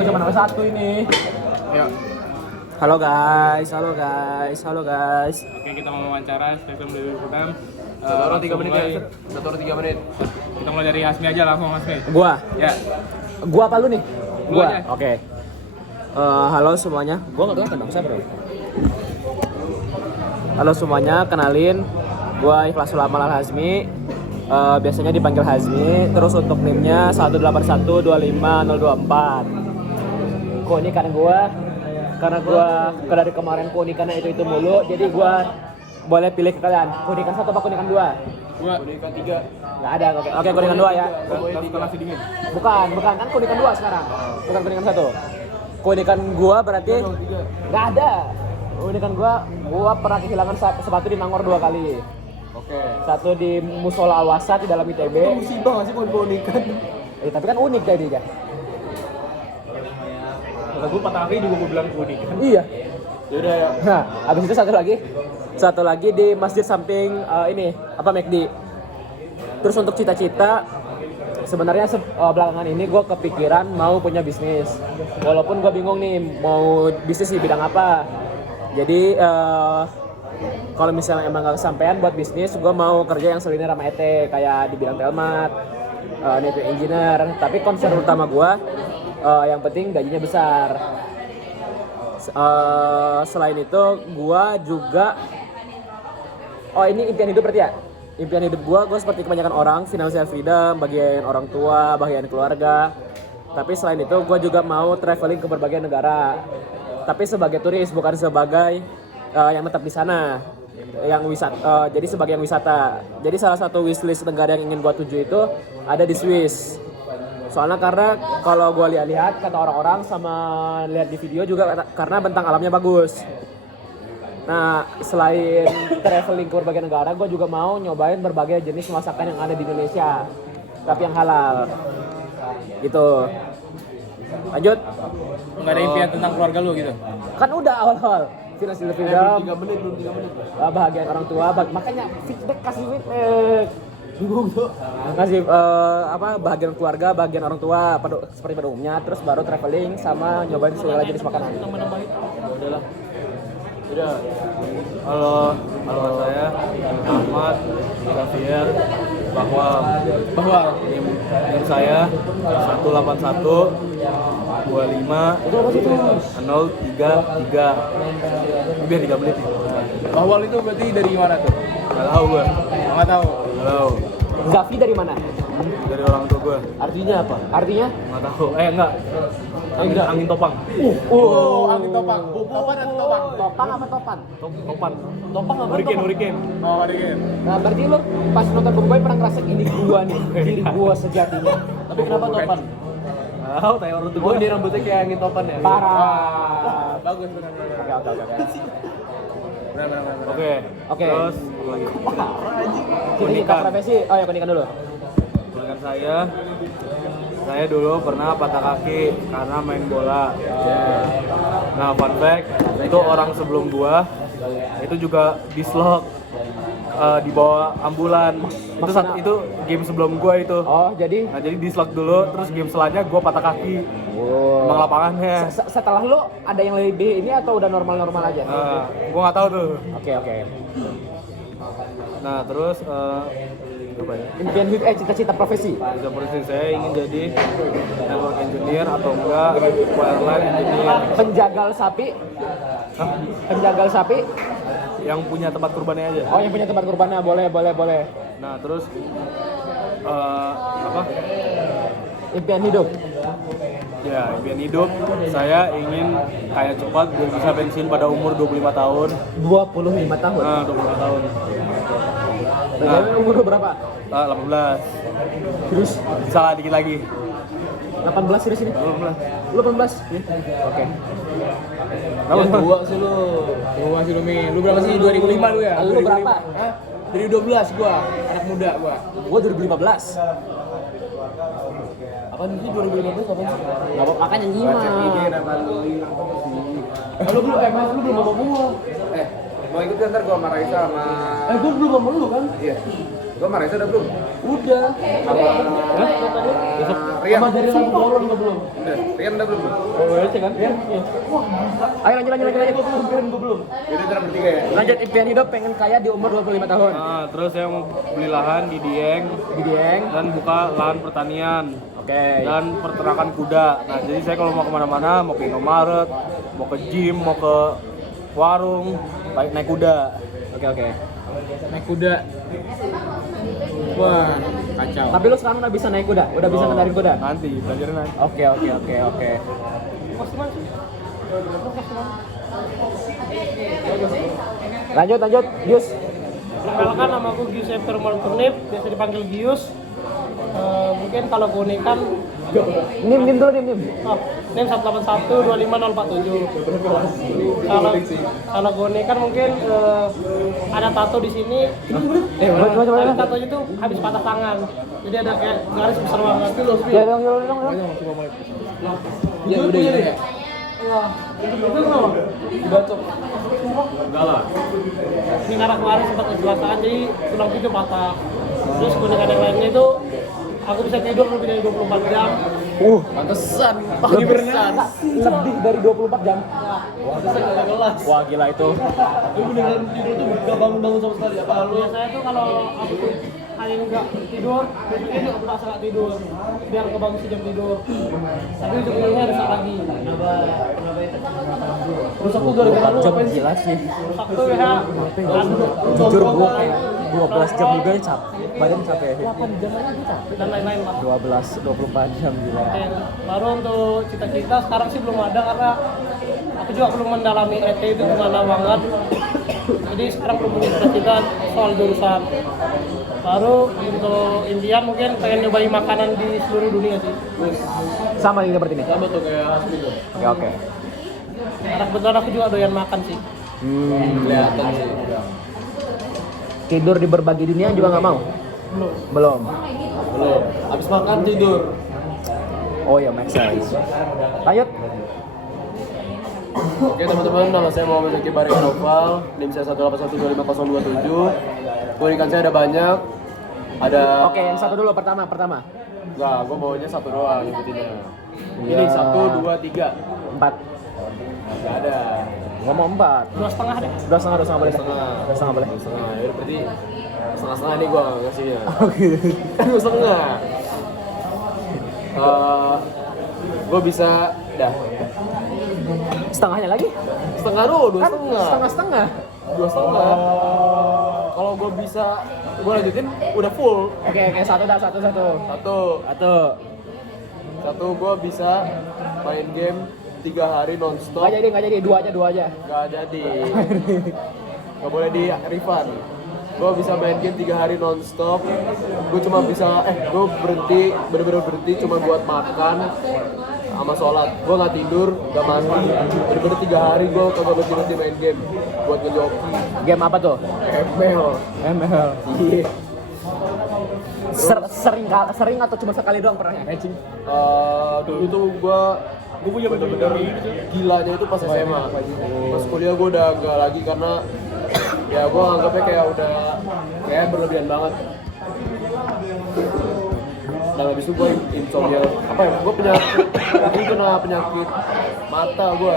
Gue cuma nomor 1 ini. Ayo. Halo guys. Oke, kita mau wawancara Stefan dari Vietnam. Satu orang 3 menit ya. 1 orang 3 menit. Kita mulai dari Hasmi aja langsung Hasmi. Gua Ya. apa lu nih? Lu aja. Oke. Halo semuanya. Gua enggak kelihatan dong, siapa bro? Halo semuanya, kenalin. Gua Ikhlas Ulama Al-Hazmi. Biasanya dipanggil Hazmi. Terus untuk NIM-nya 1812524. Keunikan gua karena gua dari kemarin keunikannya itu mulu, jadi gua boleh pilih ke kalian. Keunikan 1 apa keunikan 2? Gua Keunikan 3. Enggak ada. Oke, keunikan 2 ya. setelah nasi dingin. Bukan kan keunikan 2 sekarang. Bukan keunikan 1. Keunikan gua berarti enggak ada. Keunikan gua pernah kehilangan sepatu di Nangor 2 kali. Oke. Satu di Musola Al-Wasat di dalam ITB. Musibah nggak sih kalau keunikan? Tapi kan unik jadinya. Kalau gua patah kaki juga gua bilang unik. Iya. Yaudah ya. Nah, habis itu satu lagi di masjid samping McD. Terus untuk cita-cita sebenarnya belakangan ini gue kepikiran mau punya bisnis. Walaupun gue bingung nih mau bisnis di bidang apa. Jadi kalau misalnya emang gak kesampean buat bisnis, gue mau kerja yang selinder sama ET kayak di bidang telmat, network engineer. Tapi concern utama gue yang penting gajinya besar. Selain itu gue juga ini impian hidup berarti ya? Impian hidup gue seperti kebanyakan orang, financial freedom, bagian orang tua, bagian keluarga. Tapi selain itu gue juga mau traveling ke berbagai negara. Tapi sebagai turis, bukan sebagai yang tetap di sana. Jadi sebagai yang wisata. Jadi salah satu wishlist negara yang ingin gue tuju itu ada di Swiss. Soalnya karena kalau gue lihat kata orang-orang sama lihat di video juga karena bentang alamnya bagus. Nah, selain traveling ke berbagai negara, gue juga mau nyobain berbagai jenis masakan yang ada di Indonesia, tapi yang halal. Gitu. Lanjut. Enggak ada impian tentang keluarga lu gitu. Kan udah awal-awal. Financial freedom. Belum 3 menit. Bahagian orang tua, makanya kasih feedback. Bingung tuh. Kasih bahagian keluarga, bahagian orang tua seperti pada umumnya, terus baru traveling sama nyobain segala jenis makanan. Udahlah. Udah. Halo saya Ahmad Xavier bahwa NIM saya 181 25 033. Biar 3 menit. Bahwal itu berarti dari mana tuh? Enggak tahu gua. Enggak tahu. Halo. Zafi dari mana? Dari orang tua gua. Artinya apa? Artinya? Enggak tahu. Enggak. Angin topang. Angin topang. Topan atau topang? Topang apa topan? Topan. Topang apa? Hurricane. Oh, dingin. Nah, berarti lu pas nonton Boboiboy pernah ngerasain ini gua nih, diri gua sejatinya. Tapi kenapa topan? Tahu, tanya orang tua gua. Ini rambutnya kayak angin topan ya. Parah. Bagus benar. Oke. Benar. Oke. Terus lagi. Cita profesi. Oh ya, pendidikan dulu. Keunikan saya dulu pernah patah kaki karena main bola. Nah, fun fact, itu orang sebelum gua itu juga dislok di bawah ambulan. Itu game sebelum gua itu. Oh, jadi dislok dulu, terus game selanjutnya gua patah kaki. Emang lapangannya. Setelah lu ada yang lebih ini atau udah normal-normal aja? Gua nggak tahu tuh. Oke. Nah, terus apa ya? Impian hidup cita-cita profesi. Seperti saya ingin jadi network engineer atau enggak wireless engineer. Penjagal sapi. Yang punya tempat kurbannya aja. Oh, yang punya tempat kurbannya, boleh. Nah, terus Impian hidup. Ya, impian hidup saya ingin kaya cepat biar bisa pensiun pada umur 25 tahun. 25 tahun. Nah, 25 tahun. Nah, umur lu berapa? 18. Terus Bisa lah dikit lagi. 18 serius ini? 18. Lu 18? Oke. Kamu Tua sih lu, Mi. Lu berapa sih? 2005 lu ya? Lu berapa? Hah? 2012 gua, anak muda gua. Gua 2015. Apaan sih 2015 apaan sih? Enggak apa makanya nyimak. Lu belum ngomong gua. Mau ikut ntar gua sama Raisa sama... Gua belum ngomong lu kan? Iya. Gua sama Reza udah belum? Udah. Rian. Sama dari lagu Golon juga belum. Udah. Rian udah belum? Oh, iya kan? Iya. Ayo lanjut. Gue belum. Jadi antara bertiga ya? Lanjut, impian hidup pengen kaya di umur 25 tahun. Nah, terus saya mau beli lahan di Dieng Di Dieng. dan buka lahan pertanian Oke. dan peternakan kuda. Nah, jadi saya kalau mau kemana-mana, mau ke Indomaret, mau ke gym, mau ke warung, baik naik kuda. Oke. Naik kuda. Wah, kacau. Tapi lu sekarang udah bisa naik kuda? Udah bisa ngendarin kuda? Nanti, belajarin nanti. Oke. Lanjut, Gius. Perkenalkan, nama aku Gius Eftermal Kurnip, biasa dipanggil Gius. Mungkin kalau keunikan, Nim dulu. NIM 1812547. Kalau keunikan mungkin ada tato di sini. Tapi tatonya itu habis patah tangan. Jadi ada kayak garis besar banget. Ya dong. Ya udah ya. Itu kenapa? Enggak lah. Ini karena kemarin sempat kecelakaan, jadi tulang itu patah. Terus keunikan yang lainnya itu aku bisa tidur lebih dari 24 jam. Pantesan. Lebih dari 24 jam. Pantesan nggak kelas. Wah, gila itu. Lu beneran tidur tuh nggak bangun-bangun sama sekali apa? Biasanya tuh kalau aku hari ini nggak tidur, besoknya nggak merasa nggak tidur, biar kebangun sejam tidur. Tapi ujung-ujungnya rusak lagi. Rusak tuh gara-gara lu jam ngapain sih? gila sih. Rusak tuh ya. Jujur gue kayak 12 jam juga badan capek sih. 8 jam aja gue capek dan lain-lain lah. 24 jam gila. Oke, baru untuk cita-cita sekarang sih belum ada karena aku juga belum mendalami ET itu gimana banget. Jadi sekarang belum punya cita-cita soal jurusan. Baru untuk impian mungkin pengen nyobain makanan di seluruh dunia sih. Sama ini seperti ini. Sama tuh kayak asli tuh. Oke. Karena kebetulan aku juga doyan makan sih. Kelihatan sih. Tidur di berbagai dunia juga nggak mau? Belum. Abis makan tidur. Oh ya, make sense. Lanjut. Oke teman-teman, nama saya Muhammad Zaki Barik Noval, NIM saya 1812527. Keunikan saya ada banyak. Ada. Oke, yang satu dulu pertama. Enggak, gue maunya satu doang nyebutinnya. Iya. Ini 1, 2, 3. 4. Enggak ada. Gua mau 4. 2,5 deh. 2,5 boleh. Setengah. 2,5 boleh. Setengah. Ya berarti setengah-setengah nih gue ngasihnya. Oke. Setengah. Gue bisa dah. Setengahnya lagi? Setengah dulu, dua Kan setengah. setengah-setengah. Dua setengah. Kalau gue bisa, gue lanjutin udah full. Oke, satu. Satu gue bisa main game 3 hari nonstop. Nggak jadi, 2 aja. Gak jadi. Gak boleh di refund. Gue bisa main game 3 hari nonstop. Gue cuma bisa, gue berhenti, bener-bener berhenti cuma buat makan sama sholat. Gue nggak tidur, nggak mandi. Bener-bener 3 hari gue kagak berhenti main game buat ngejoki. Game apa tuh? ML. ML. Iya. Sering atau cuma sekali doang pernahnya? Racing. Dulu tuh gue punya bener-bener gilanya itu pas SMA. Pas kuliah gue udah nggak lagi karena ya gue anggapnya kayak udah kayak berlebihan banget. Dan habis itu gue insomnia, gue kena penyakit mata gue,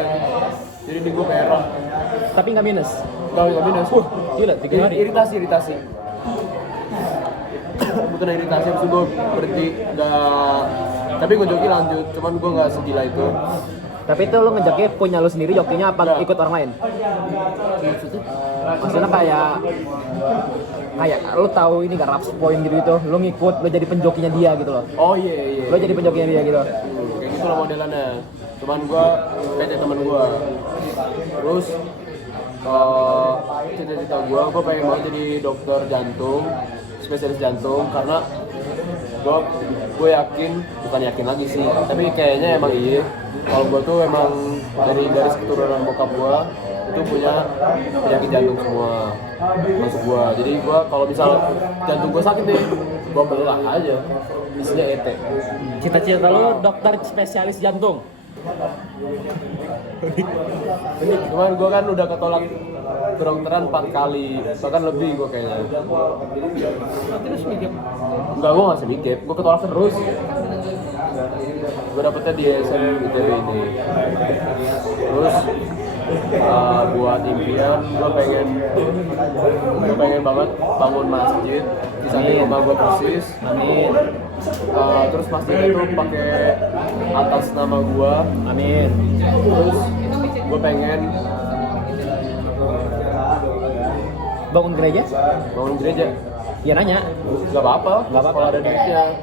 jadi ini gue merah. Tapi nggak minus. Gak minus. Gila, 3 hari. Iritasi. Gue kena iritasi, habis itu gue berhenti, tapi gue joki lanjut, cuman gue nggak segila itu. Tapi itu lu ngejoki punya lu sendiri jokinya apa Nggak. ikut orang lain? Maksudnya kayak lu tahu ini gak raps point gitu, lu ngikut, lu jadi penjokinya dia gitu loh. Oh iya. Lu jadi penjokinya dia gitu. Kayak gitu lah modelannya. Cuman gue beda temen gue. Terus cita-cita gue pengen banget jadi dokter jantung, spesialis jantung, karena gue yakin, bukan yakin lagi sih, tapi kayaknya emang iya. Kalau gue tuh emang dari garis keturunan bokap gue itu punya penyakit jantung semua masuk gue. Jadi gue kalau misal jantung gue sakit nih, gue belah aja, isinya ET. Cita-cita lu dokter spesialis jantung. Ini kemarin gue kan udah ketolak kedokteran 4 kali, bahkan lebih gue kayaknya. Berarti lu sedikit. Enggak, gue nggak sedikit, gue ketolak terus. Gue dapetnya di SM ITB ini. Terus buat impian, gue pengen banget bangun masjid di samping rumah gue persis. Amin. Terus masjidnya tuh pakai atas nama gue. Amin. Terus gue pengen Bangun gereja? bangun gereja. Ya nanya. Gak apa-apa, Nggak apa-apa. kalau ada duitnya.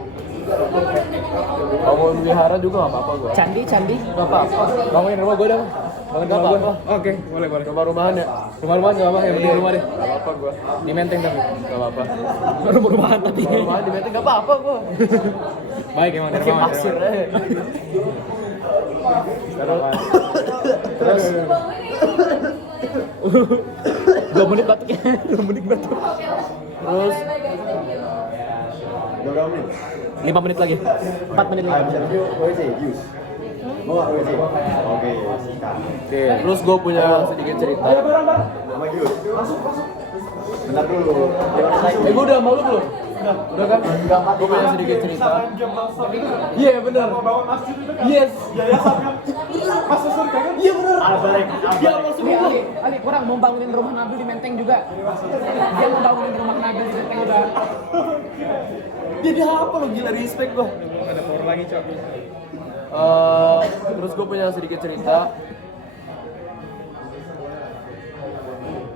Bangun wihara juga gak apa-apa gue. Candi. Gak apa-apa. Bangunin rumah gue dong. Bangunin Nggak rumah gue. apa-apa. Oke, boleh. Rumah rumahan ya? Rumah-rumahan nggak apa-apa, yang penting rumah deh. Gak apa-apa gue. Di Menteng tapi. Gak apa-apa. Rumah-rumahan tapi. Rumah rumahan di Menteng gak apa-apa gue. Baik emang dari Pakai mana? pasir aja. Terus 2 menit batuknya. 2 menit batuk. Terus 5 menit lagi. 4 menit lagi. Terus gue punya sedikit cerita. Gue udah malu belum? Udah kan? Gue punya sedikit cerita. Iya benar. Yes. Iya benar. Iya masuk Ali, Ali, kurang mau bangunin rumah Nabil di Menteng juga. Dia mau bangunin rumah Nabil di Menteng udah. Jadi apa lo gila respect gue. Ada power lagi, Cok. Terus gue punya sedikit cerita.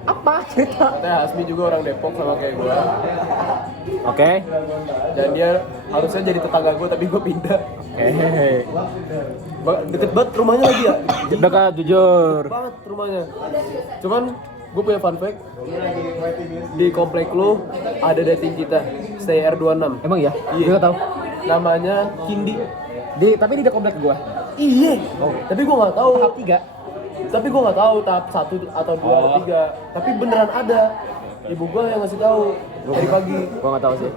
Apa cerita? Katanya Hasmi juga orang Depok sama kayak gue. Oke. Dan dia harusnya jadi tetangga gue tapi gue pindah. Deket banget rumahnya lagi ya. Dekat jujur. Banget rumahnya. Cuman gue punya fun fact. Di komplek lu ada dating kita. Stay R26. Emang ya? Iya. Gue nggak tahu. Namanya Kindi. Tapi di komplek gua. Iya. Tapi gue nggak tahu. Tahap 3. Tapi gue nggak tahu tahap 1 atau 2 atau 3. Tapi beneran ada. Ibu gue yang ngasih tahu dari pagi. Gua nggak tahu sih.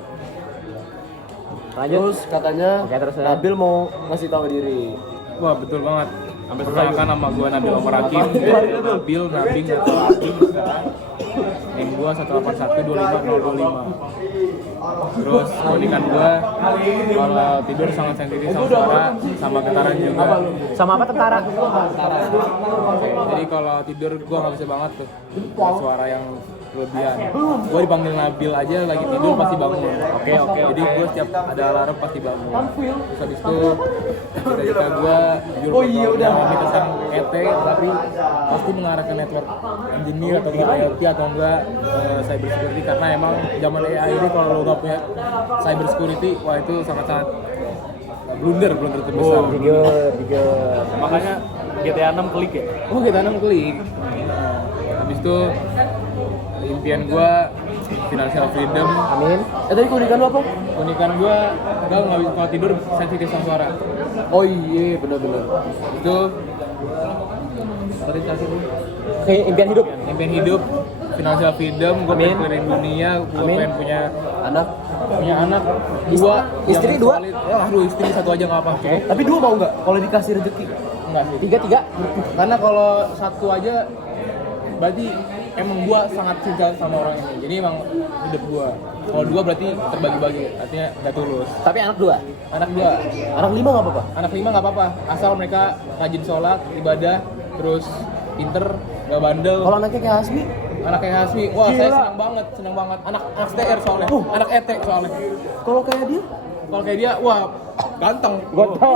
Lanjut. Terus katanya Oke, terus ya. Nabil mau ngasih tau diri. Wah, betul banget. Perkenalkan nama gue Nabil Omar Hakim. Nabil, Nabing, atau Hakim sekarang. NIM gue 181250025. Terus keunikan gue kalau tidur sangat sensitif sama suara, sama getaran juga. Sama apa tentara? Jadi kalau tidur gue nggak bisa banget tuh suara yang kelebihan. Gue dipanggil Nabil aja lagi tidur pasti bangun. Oke. Jadi gue setiap ada alarm pasti bangun. Terus habis itu cita-cita gue jujur udah tentang ET tapi pasti mengarah ke network engineer atau IoT atau enggak cyber security karena emang zaman AI ini kalau lo nggak punya cyber security wah itu sangat-sangat blunder terbesar. Jujur. Makanya GTA 6 klik ya? Oh GTA 6 klik. Habis itu impian gua financial freedom. Amin. Tadi keunikan lo apa? Keunikan gua enggak bisa kalau tidur sensitif sama suara. Oh iya benar-benar. Itu tadi kasih dulu. Kayak impian hidup. Impian hidup, financial freedom, gua Amin. pengen keliling dunia, gua Amin. pengen punya Anak. anak 2, Istri yang 2? solid. Ya, aduh istri 1 aja enggak apa-apa. Tapi 2 mau nggak? Kalau dikasih rezeki. Enggak sih. 3. Karena kalau 1 aja berarti emang gua sangat cinta sama orang ini. Jadi emang hidup gua. Kalau 2 berarti terbagi-bagi, artinya nggak tulus. Tapi anak 2. Anak 2, Anak 5 nggak apa-apa. anak 5 nggak apa-apa, asal mereka rajin sholat, ibadah, terus pinter, nggak bandel. Kalau anaknya kayak Hasmi, Anak kayak Hasmi, wah saya Gila. senang banget. Anak STR soalnya, anak ET soalnya. kalau kayak dia Kalau kayak dia, wah ganteng. Ganteng.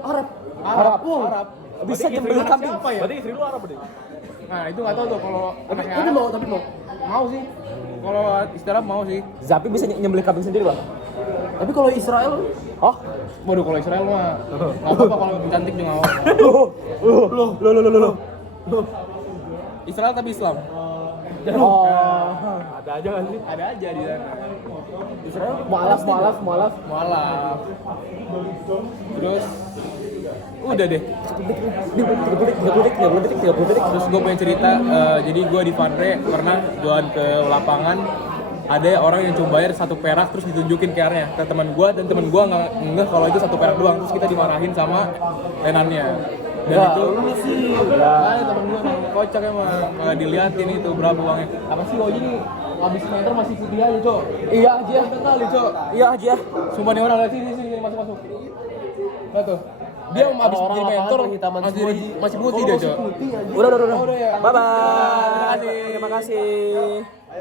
Arab. Arab. Arab. Bisa nyembelih kambing. Apa ya? Berarti istri lu Arab deh. Nah itu nggak tahu tuh kalau anaknya Tapi Arab. mau, tapi mau. Mau sih. Kalau istirahat mau sih. Zapi bisa nyembelih kambing sendiri, Bang. Tapi kalau Israel, Oh, Waduh kalau Israel mah nggak apa-apa kalau cantik juga nggak apa-apa. loh. Israel tapi Islam. Oh. Ada aja kan sih? Ada aja di sana. Israel mualaf. Mualaf. Terus udah deh. 30 detik. Terus gue punya cerita, jadi gue di Funre pernah jualan ke lapangan. Ada orang yang coba bayar 1 perak terus ditunjukin QR-nya ke teman gue dan teman gue nggak kalau itu 1 perak doang, terus kita dimarahin sama tenannya. Dan itu lu sih. ada teman gue kocak emang. Nggak diliatin itu berapa uangnya. Apa sih Oji nih? Habis mentor masih putih aja, Cok. Iya aja. Kali, Cok. Iya aja. Sumpah nih orang lihat sini masuk. Lihat tuh. Dia habis Orang-orang jadi lapangan mentor penghitaman masih semua, Ji. masih putih dia, Cok. Udah. Udah ya. Bye bye. Terima kasih. Terima kasih.